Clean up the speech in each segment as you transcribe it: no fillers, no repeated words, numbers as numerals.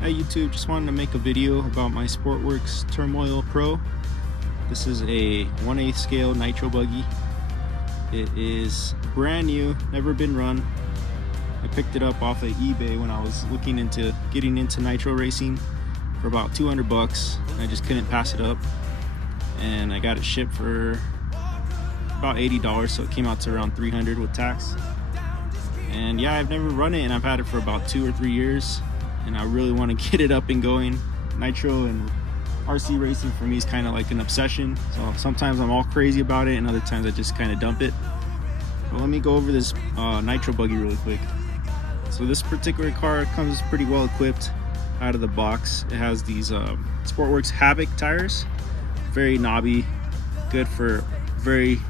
Hey YouTube, just wanted to make a video about my Sportworks Turmoil Pro. This is a 1/8 scale nitro buggy. It is brand new, never been run. I picked it up off of eBay when I was looking into getting into nitro racing for about 200 bucks. I just couldn't pass it up, and I got it shipped for about $80, so it came out to around 300 with tax. And yeah, I've never run it, and I've had it for about 2 or 3 years, and I really want to get it up and going. Nitro and RC racing for me is kind of like an obsession, so sometimes I'm all crazy about it and other times I just kind of dump it. But let me go over this nitro buggy really quick. So this particular car comes pretty well equipped out of the box. It has these Sportworks Havoc tires, very knobby, good for very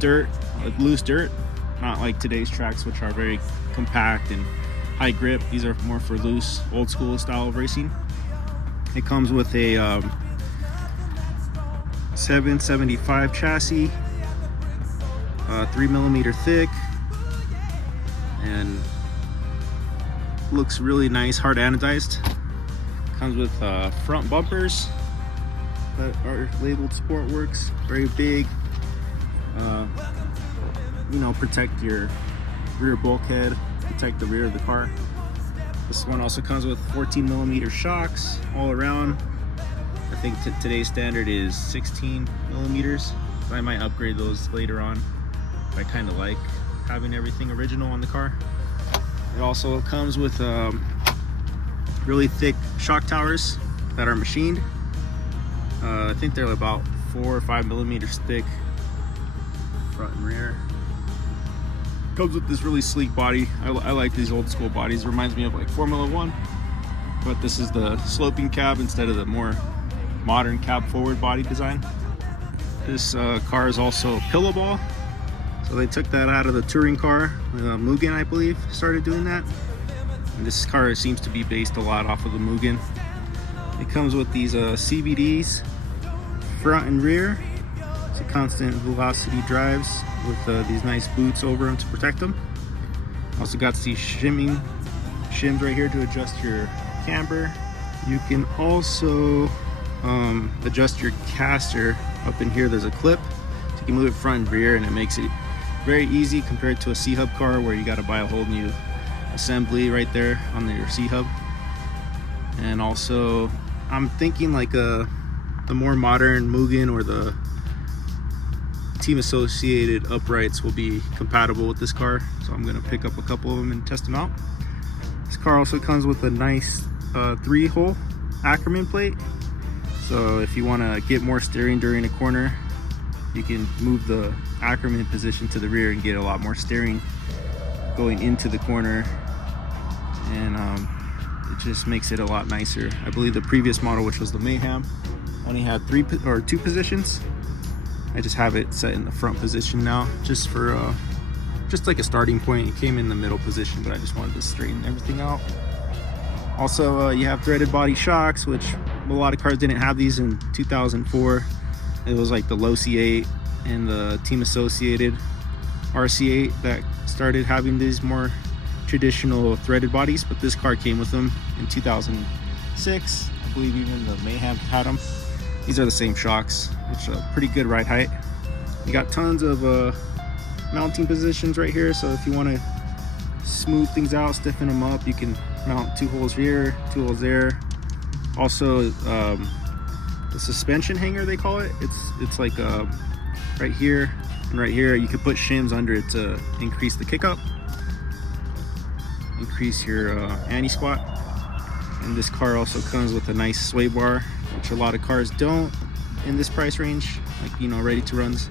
dirt, like loose dirt, not like today's tracks, which are very compact and high grip. These are more for loose, old school style of racing. It comes with a 775 chassis, 3mm thick, and looks really nice, hard anodized. Comes with front bumpers that are labeled Sportworks, very big. You know, protect your rear bulkhead, protect the rear of the car. This one also comes with 14mm shocks all around. I think today's standard is 16mm, so I might upgrade those later on. I kind of like having everything original on the car. It also comes with really thick shock towers that are machined. I think they're about 4 or 5mm thick, front and rear. Comes with this really sleek body. I like these old school bodies. Reminds me of like Formula One, but this is the sloping cab instead of the more modern cab forward body design. This car is also pillowball, so they took that out of the touring car. Mugen, I believe, started doing that, and this car seems to be based a lot off of the Mugen. It comes with these CVDs front and rear. It's a constant velocity drives with these nice boots over them to protect them. Also got these shims right here to adjust your camber. You can also adjust your caster up in here. There's a clip, so you can move it front and rear, and it makes it very easy compared to a C-hub car where you got to buy a whole new assembly right there on your C-hub. And also, I'm thinking like the more modern Mugen or the team associated uprights will be compatible with this car, so I'm gonna pick up a couple of them and test them out. This car also comes with a nice 3-hole Ackerman plate, so if you want to get more steering during a corner, you can move the Ackerman position to the rear and get a lot more steering going into the corner, and it just makes it a lot nicer. I believe the previous model, which was the Mayhem, only had 2 positions. I just have it set in the front position now, just for just like a starting point. It came in the middle position, but I just wanted to straighten everything out. Also, you have threaded body shocks, which a lot of cars didn't have these in 2004. It was like the low C8 and the team associated RC8 that started having these more traditional threaded bodies, but this car came with them in 2006. I believe even the Mayhem had them. These are the same shocks, which are pretty good ride height. You got tons of mounting positions right here, so if you want to smooth things out, stiffen them up, you can mount 2 holes here, 2 holes there. Also, the suspension hanger, they call it. It's like right here and right here. You can put shims under it to increase the kick up, increase your anti-squat. And this car also comes with a nice sway bar, which a lot of cars don't in this price range, like, you know, ready to runs.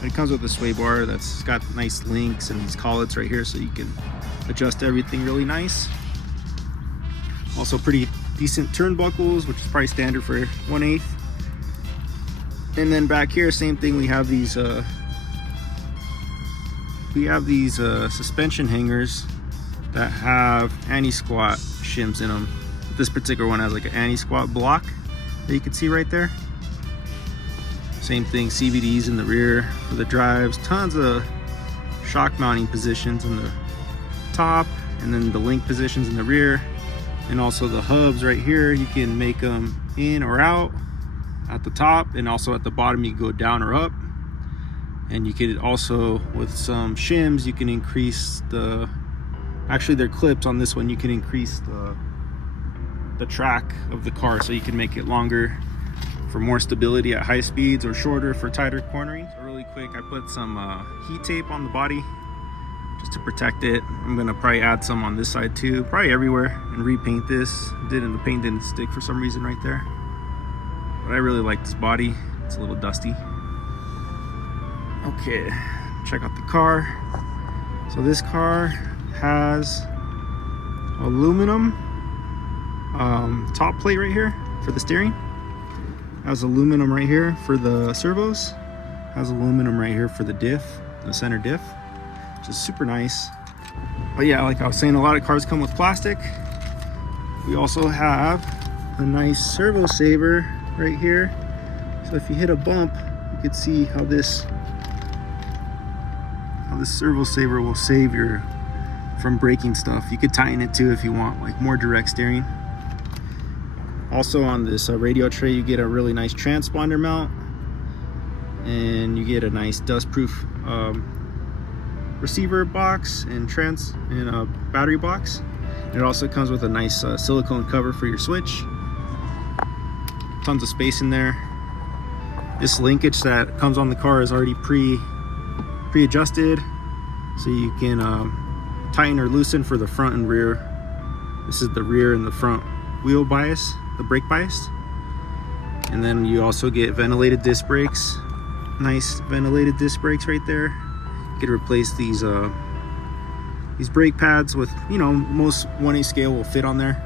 But it comes with a sway bar that's got nice links and these collets right here, so you can adjust everything really nice. Also pretty decent turnbuckles, which is probably standard for 1/8. And then back here, same thing, we have these suspension hangers that have anti-squat shims in them. This particular one has like an anti-squat block that you can see right there. Same thing, CVDs in the rear for the drives, tons of shock mounting positions in the top and then the link positions in the rear, and also the hubs right here. You can make them in or out at the top, and also at the bottom you can go down or up. And you could also, with some shims, you can increase the, actually they're clips on this one, you can increase the track of the car, so you can make it longer for more stability at high speeds, or shorter for tighter cornering. So really quick, I put some heat tape on the body just to protect it. I'm gonna probably add some on this side too, probably everywhere, and repaint this. The paint didn't stick for some reason right there, but I really like this body. It's a little dusty. Okay, check out the car. So this car has aluminum top plate right here for the steering. Has aluminum right here for the servos. Has aluminum right here for the diff, the center diff, which is super nice. But yeah, like I was saying, a lot of cars come with plastic. We also have a nice servo saver right here. So if you hit a bump, you can see how this servo saver will save your from breaking stuff. You could tighten it too if you want like more direct steering. Also on this radio tray, you get a really nice transponder mount, and you get a nice dustproof receiver box and a battery box. And it also comes with a nice silicone cover for your switch. Tons of space in there. This linkage that comes on the car is already pre-adjusted, so you can tighten or loosen for the front and rear. This is the rear and the front wheel bias, the brake bias. And then you also get ventilated disc brakes. Nice ventilated disc brakes right there. You could replace these brake pads with, you know, most 1/8 scale will fit on there.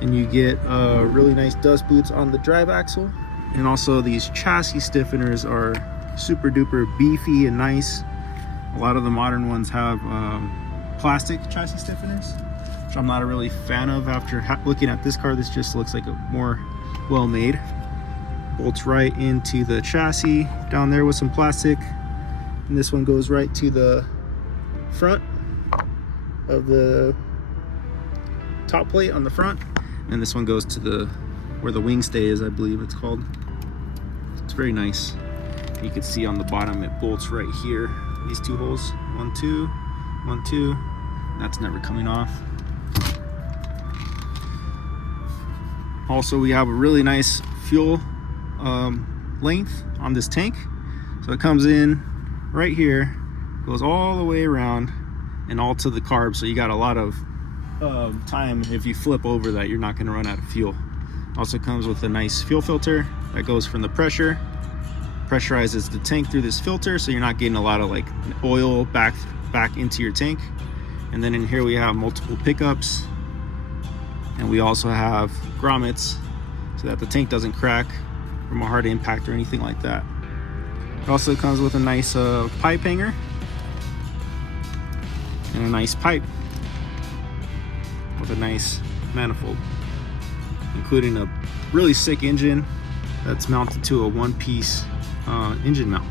And you get really nice dust boots on the drive axle. And also these chassis stiffeners are super duper beefy and nice. A lot of the modern ones have plastic chassis stiffeners, which I'm not a really fan of. After looking at this car, this just looks like a more well-made. Bolts right into the chassis down there with some plastic, and this one goes right to the front of the top plate on the front, and this one goes to the where the wing stay is, I believe it's called. It's very nice. You can see on the bottom it bolts right here, these two holes, 1 2 1 2. That's never coming off. Also, we have a really nice fuel length on this tank. So it comes in right here, goes all the way around and all to the carb, so you got a lot of time. If you flip over that, you're not going to run out of fuel. Also comes with a nice fuel filter that goes from the pressurizes the tank through this filter, so you're not getting a lot of like oil back into your tank. And then in here we have multiple pickups, and we also have grommets so that the tank doesn't crack from a hard impact or anything like that. It also comes with a nice pipe hanger and a nice pipe with a nice manifold, including a really sick engine that's mounted to a one-piece engine mount.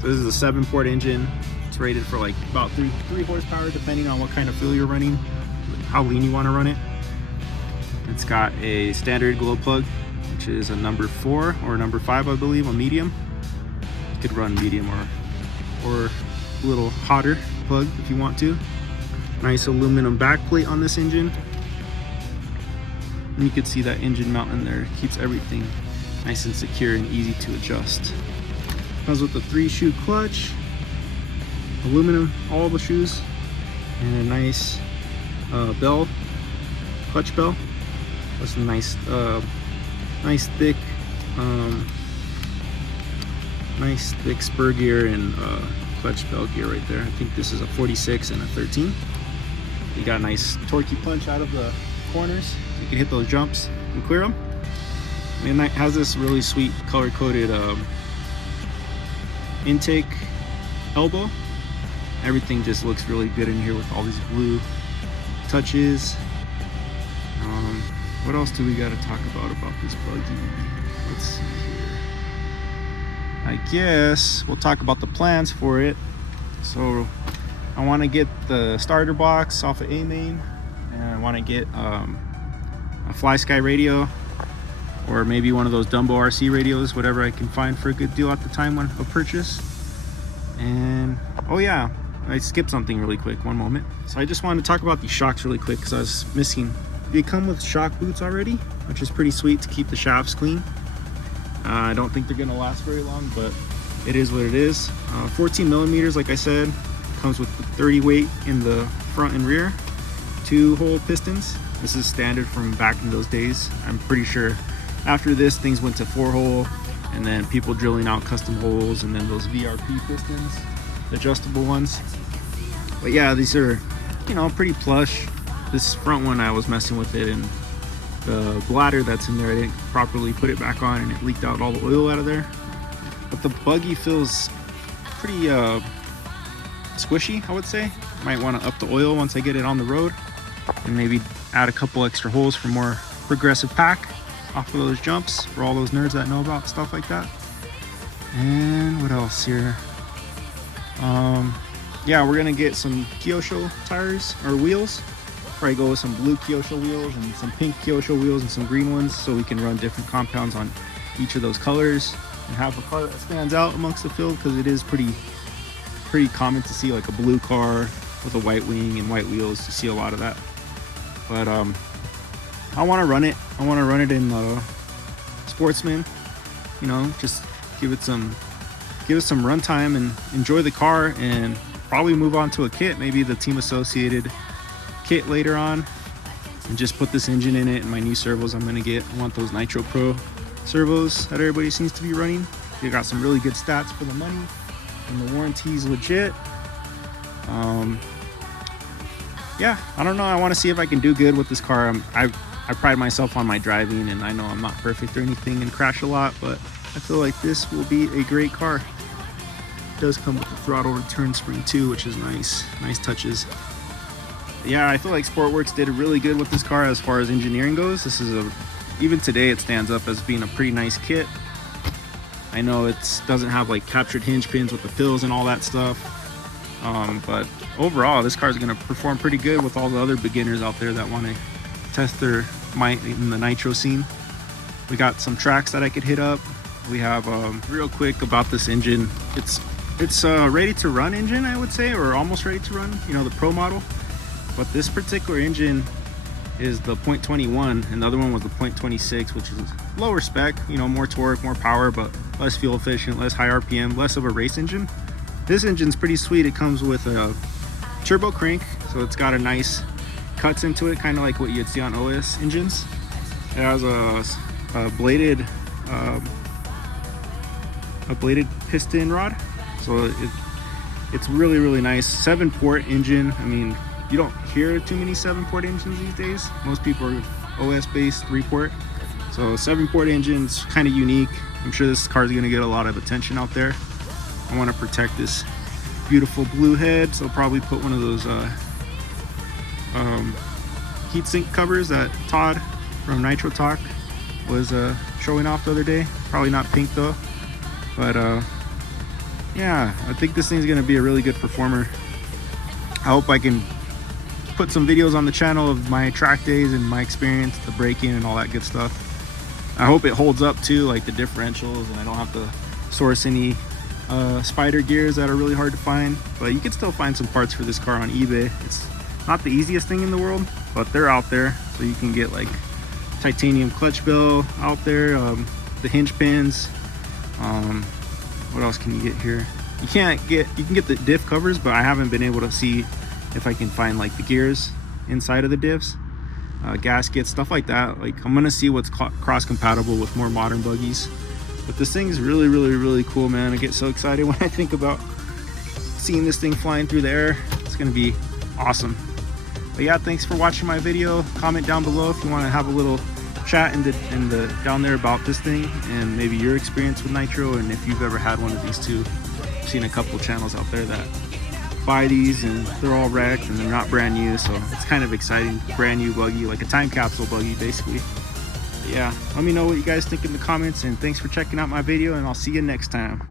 So this is a 7-port engine. It's rated for like about 3 horsepower, depending on what kind of fuel you're running, how lean you want to run it. It's got a standard glow plug, which is a number 4 or number 5, I believe, a medium. You could run medium or a little hotter plug if you want to. Nice aluminum back plate on this engine. And you can see that engine mount in there. It keeps everything nice and secure and easy to adjust. Comes with a 3-shoe clutch, aluminum, all the shoes, and a nice bell, clutch bell. That's a nice thick spur gear and clutch bell gear right there. I think this is a 46 and a 13. You got a nice torquey punch out of the corners. You can hit those jumps and clear them. And it has this really sweet color-coded intake elbow. Everything just looks really good in here with all these blue touches. What else do we got to talk about this Buggy? Let's see here. I guess we'll talk about the plans for it. So I want to get the starter box off of A-Main, and I want to get a Fly Sky radio, or maybe one of those Dumbo RC radios, whatever I can find for a good deal at the time of purchase. And oh yeah, I skipped something really quick, one moment. So I just wanted to talk about these shocks really quick because I was missing. They come with shock boots already, which is pretty sweet to keep the shafts clean. I don't think they're gonna last very long, but it is what it is. 14 millimeters, like I said, comes with 30 weight in the front and rear, 2-hole pistons. This is standard from back in those days. I'm pretty sure after this, things went to 4-hole, and then people drilling out custom holes, and then those VRP pistons, adjustable ones. But yeah, these are, you know, pretty plush. This front one, I was messing with it, and the bladder that's in there, I didn't properly put it back on, and it leaked out all the oil out of there. But the Buggy feels pretty squishy, I would say. Might want to up the oil once I get it on the road, and maybe add a couple extra holes for more progressive pack off of those jumps for all those nerds that know about stuff like that. And what else here? Yeah, we're gonna get some Kyosho tires or wheels. Probably go with some blue Kyosho wheels and some pink Kyosho wheels and some green ones, so we can run different compounds on each of those colors and have a car that stands out amongst the field, because it is pretty common to see like a blue car with a white wing and white wheels. You see a lot of that. But I want to run it. I want to run it in Sportsman. You know, just give it some run time and enjoy the car, and probably move on to a kit, maybe the team associated kit later on, and just put this engine in it and my new servos I'm gonna get. I want those Nitro Pro servos that everybody seems to be running. They got some really good stats for the money, and the warranty's legit. Yeah, I don't know. I want to see if I can do good with this car. I pride myself on my driving, and I know I'm not perfect or anything and crash a lot, but I feel like this will be a great car. It does come with the throttle return spring too, which is nice touches. Yeah, I feel like Sportworks did really good with this car as far as engineering goes. This is even today it stands up as being a pretty nice kit. I know it doesn't have like captured hinge pins with the pills and all that stuff, but overall this car is going to perform pretty good with all the other beginners out there that want to test their might in the nitro scene. We got some tracks that I could hit up. We have real quick about this engine. It's a ready to run engine, I would say, or almost ready to run, you know, the Pro model. But this particular engine is the 0.21, and the other one was the 0.26, which is lower spec, you know, more torque, more power, but less fuel efficient, less high RPM, less of a race engine. This engine's pretty sweet. It comes with a turbo crank, so it's got a nice cuts into it, kind of like what you'd see on OS engines. It has a bladed piston rod, so it's really nice. 7-port engine. I mean, you don't hear too many 7-port engines these days. Most people are OS based 3-port. So 7-port engine's kind of unique. I'm sure this car is going to get a lot of attention out there. I want to protect this beautiful blue head, so I'll probably put one of those heatsink covers that Todd from Nitro Talk was showing off the other day. Probably not pink though, but yeah, I think this thing's going to be a really good performer. I hope I can put some videos on the channel of my track days and my experience, the braking and all that good stuff. I hope it holds up too, like the differentials, and I don't have to source any spider gears that are really hard to find. But you can still find some parts for this car on eBay. It's not the easiest thing in the world, but they're out there. So you can get like titanium clutch bell out there, the hinge pins. What else can you get here? You can get the diff covers, but I haven't been able to see if I can find like the gears inside of the diffs, gaskets, stuff like that. Like, I'm gonna see what's cross compatible with more modern buggies. But this thing is really cool, man. I get so excited when I think about seeing this thing flying through the air. It's gonna be awesome. But yeah, thanks for watching my video. Comment down below if you want to have a little chat down there about this thing, and maybe your experience with nitro, and if you've ever had one of these too. I've seen a couple channels out there that buy these and they're all wrecked and they're not brand new, so it's kind of exciting. Brand new buggy, like a time capsule buggy basically. But yeah, let me know what you guys think in the comments, and thanks for checking out my video, and I'll see you next time.